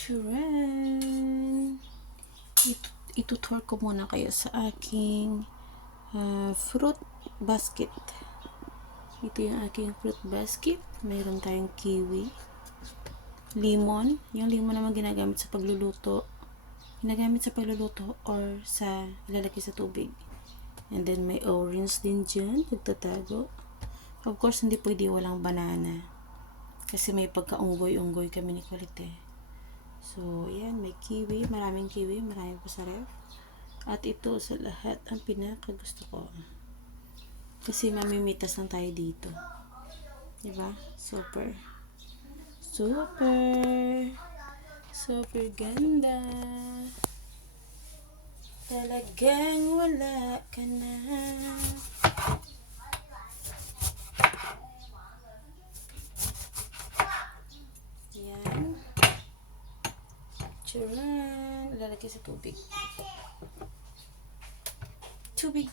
Charan! Itutour ko muna kayo sa aking fruit basket. Ito yung aking fruit basket. Mayroon tayong kiwi, lemon. Yung lemon naman ginagamit sa pagluluto. Or sa ilalagay sa tubig. And then may orange din dyan, pagtatago. Of course, hindi pwede walang banana. Kasi may pagka-unggoy-unggoy kami ni Kulit. So, ayan, may kiwi, maraming pa sa ref. At ito sa lahat ang pinaka gusto ko. Kasi mamimitas lang tayo dito. Diba? Super ganda. Talagang wala ka na. Yan. Charan. Lalagay sa tubig. Tubig.